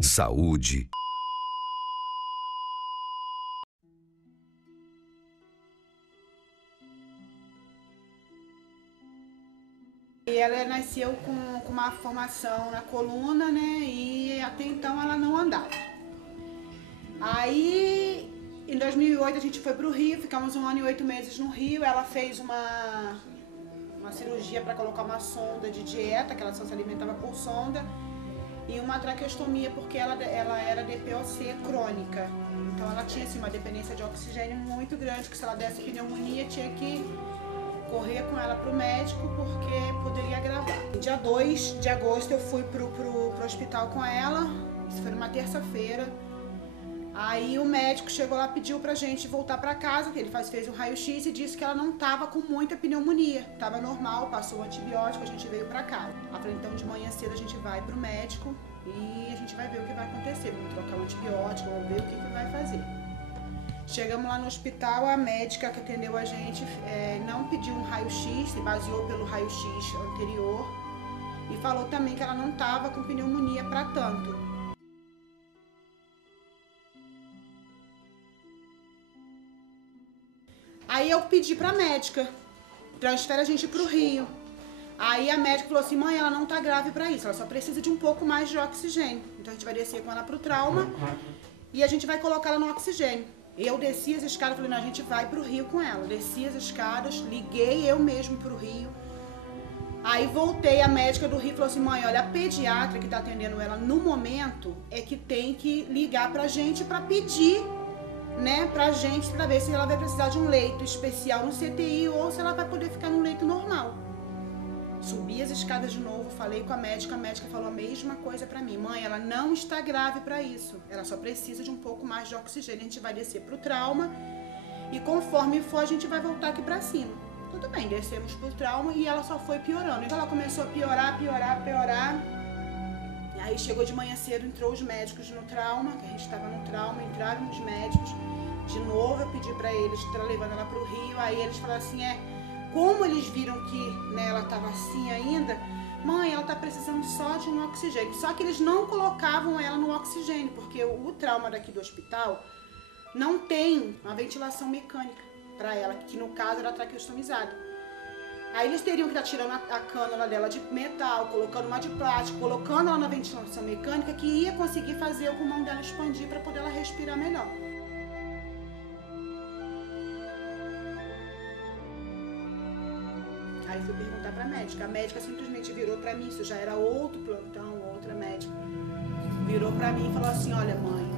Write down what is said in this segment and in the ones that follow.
Saúde. E ela nasceu com uma formação na coluna, né? E até então ela não andava. Aí, em 2008 a gente foi pro Rio, ficamos 1 ano e 8 meses no Rio. Ela fez uma cirurgia para colocar uma sonda de dieta, que ela só se alimentava por sonda, e uma traqueostomia porque ela era DPOC crônica. Então ela tinha assim, uma dependência de oxigênio muito grande, que se ela desse pneumonia tinha que correr com ela pro médico porque poderia agravar. Dia 2 de agosto eu fui pro hospital com ela, isso foi numa terça-feira. Aí o médico chegou lá, pediu pra gente voltar pra casa, que ele fez um raio-x e disse que ela não tava com muita pneumonia, tava normal, passou o antibiótico, a gente veio pra casa. Eu falei, então de manhã cedo a gente vai pro médico e a gente vai ver o que vai acontecer, vamos trocar o antibiótico, vamos ver o que vai fazer. Chegamos lá no hospital, a médica que atendeu a gente não pediu um raio-x, se baseou pelo raio-x anterior e falou também que ela não estava com pneumonia para tanto. Aí eu pedi para a médica, transfere a gente para o Rio. Aí a médica falou assim, mãe, ela não tá grave para isso, ela só precisa de um pouco mais de oxigênio. Então a gente vai descer com ela pro trauma e a gente vai colocar ela no oxigênio. Eu desci as escadas, falei, não, a gente vai pro Rio com ela. Desci as escadas, liguei eu mesmo pro Rio. Aí voltei, a médica do Rio falou assim, mãe, olha, a pediatra que tá atendendo ela no momento é que tem que ligar pra gente pra pedir, né, pra gente, pra ver se ela vai precisar de um leito especial no CTI ou se ela vai poder ficar num leito normal. Subi as escadas de novo, falei com a médica falou a mesma coisa pra mim. Mãe, ela não está grave pra isso, ela só precisa de um pouco mais de oxigênio. A gente vai descer pro trauma e conforme for a gente vai voltar aqui pra cima. Tudo bem, descemos pro trauma e ela só foi piorando. Então ela começou a piorar. E aí chegou de manhã cedo, entrou os médicos no trauma, que a gente estava no trauma, entraram os médicos. De novo eu pedi pra eles, levando ela pro Rio, aí eles falaram assim, como eles viram que, né, ela estava assim ainda, mãe, ela está precisando só de um oxigênio. Só que eles não colocavam ela no oxigênio, porque o trauma daqui do hospital não tem uma ventilação mecânica para ela, que no caso era traqueostomizada. Aí eles teriam que estar tirando a cânula dela de metal, colocando uma de plástico, colocando ela na ventilação mecânica, que ia conseguir fazer o pulmão dela expandir para poder ela respirar melhor. Aí fui perguntar pra médica. A médica simplesmente virou pra mim, isso já era outro plantão, outra médica. Virou pra mim e falou assim, olha mãe,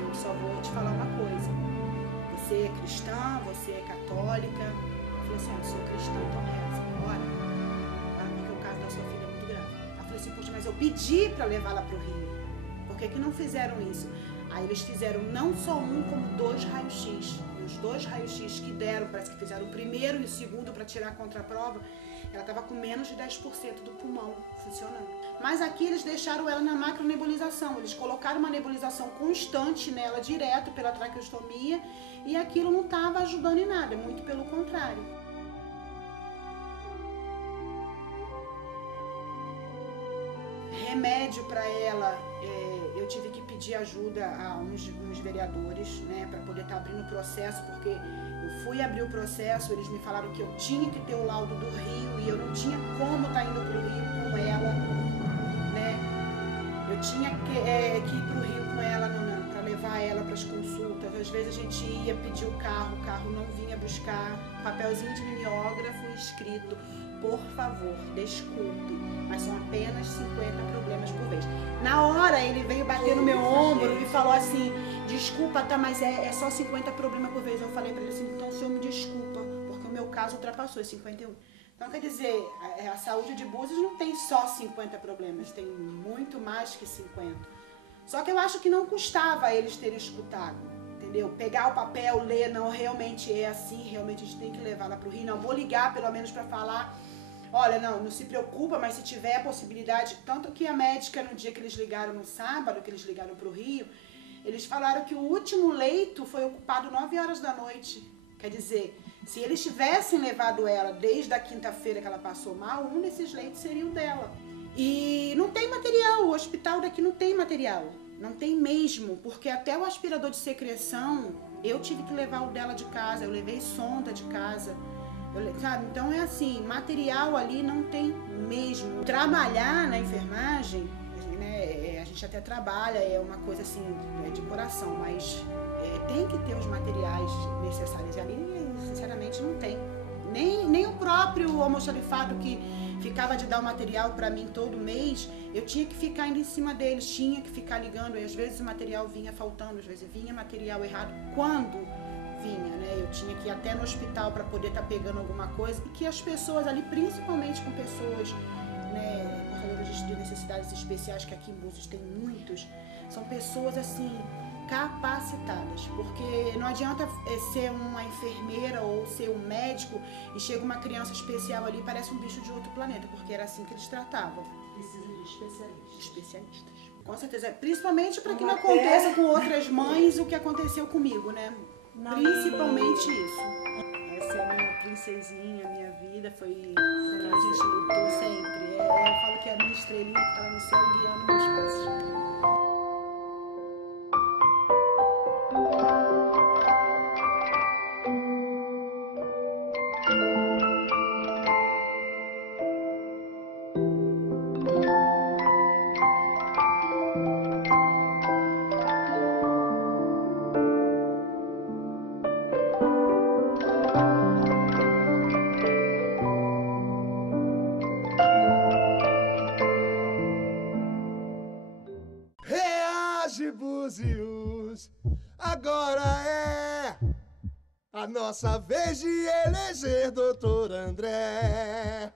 eu só vou te falar uma coisa. Você é cristã, você é católica. Eu falei assim, eu sou cristã, então reza, bora. Porque o caso da sua filha é muito grave. Ela falou assim, poxa, mas eu pedi pra levá-la pro Rio. Por que não fizeram isso? Aí eles fizeram não só um, como 2 raios-x. Os 2 raios-x que deram, parece que fizeram o primeiro e o segundo para tirar a contraprova, ela estava com menos de 10% do pulmão funcionando. Mas aqui eles deixaram ela na macronebulização, eles colocaram uma nebulização constante nela, direto pela traqueostomia, e aquilo não estava ajudando em nada, muito pelo contrário. Remédio para ela, eu tive que pedir ajuda a uns vereadores, né, para poder estar abrindo o processo, porque eu fui abrir o processo, eles me falaram que eu tinha que ter o laudo do Rio e eu não tinha como estar indo para o Rio com ela, né, eu tinha que ir para o Rio com ela para levar ela para as consultas. Às vezes a gente ia pedir o carro não vinha buscar, papelzinho de mimeógrafo escrito, por favor, desculpe, mas são apenas 50 problemas por vez. Na hora ele veio bater no meu ombro e falou assim, desculpa, tá, mas é só 50 problemas por vez. Eu falei pra ele assim, então o senhor me desculpa, porque o meu caso ultrapassou 51. Então quer dizer, a saúde de Búzios não tem só 50 problemas, tem muito mais que 50. Só que eu acho que não custava eles terem escutado, entendeu? Pegar o papel, ler, não, realmente é assim, realmente a gente tem que levar ela pro Rio, não, vou ligar pelo menos pra falar, olha, não se preocupa, mas se tiver a possibilidade, tanto que a médica no dia que eles ligaram no sábado, que eles ligaram pro Rio, eles falaram que o último leito foi ocupado 9 horas da noite, quer dizer, se eles tivessem levado ela desde a quinta-feira que ela passou mal, um desses leitos seria o dela. E não tem material, o hospital daqui não tem material. Não tem mesmo, porque até o aspirador de secreção, eu tive que levar o dela de casa, eu levei sonda de casa, sabe? Então é assim, material ali não tem mesmo. Trabalhar na enfermagem, né, a gente até trabalha, é uma coisa assim, de coração, mas tem que ter os materiais necessários. E ali, sinceramente, não tem. Nem o próprio almoxarifado que ficava de dar o material para mim todo mês, eu tinha que ficar indo em cima deles, tinha que ficar ligando, e às vezes o material vinha faltando, às vezes vinha material errado. Quando vinha, né? Eu tinha que ir até no hospital para poder estar pegando alguma coisa, e que as pessoas ali, principalmente com pessoas, né, portadores de necessidades especiais, que aqui em Búzios tem muitos, são pessoas assim, capacitadas, porque não adianta ser uma enfermeira ou ser um médico e chega uma criança especial ali e parece um bicho de outro planeta, porque era assim que eles tratavam. Precisa de especialistas. Especialistas. Com certeza, principalmente para que não aconteça com outras mães o que aconteceu comigo, né? Principalmente isso. Essa é a minha princesinha, a minha vida, foi que a gente lutou sempre. Eu falo que é a minha estrelinha que está lá no céu guiando meus passos. Búzios, agora é a nossa vez de eleger Doutor André.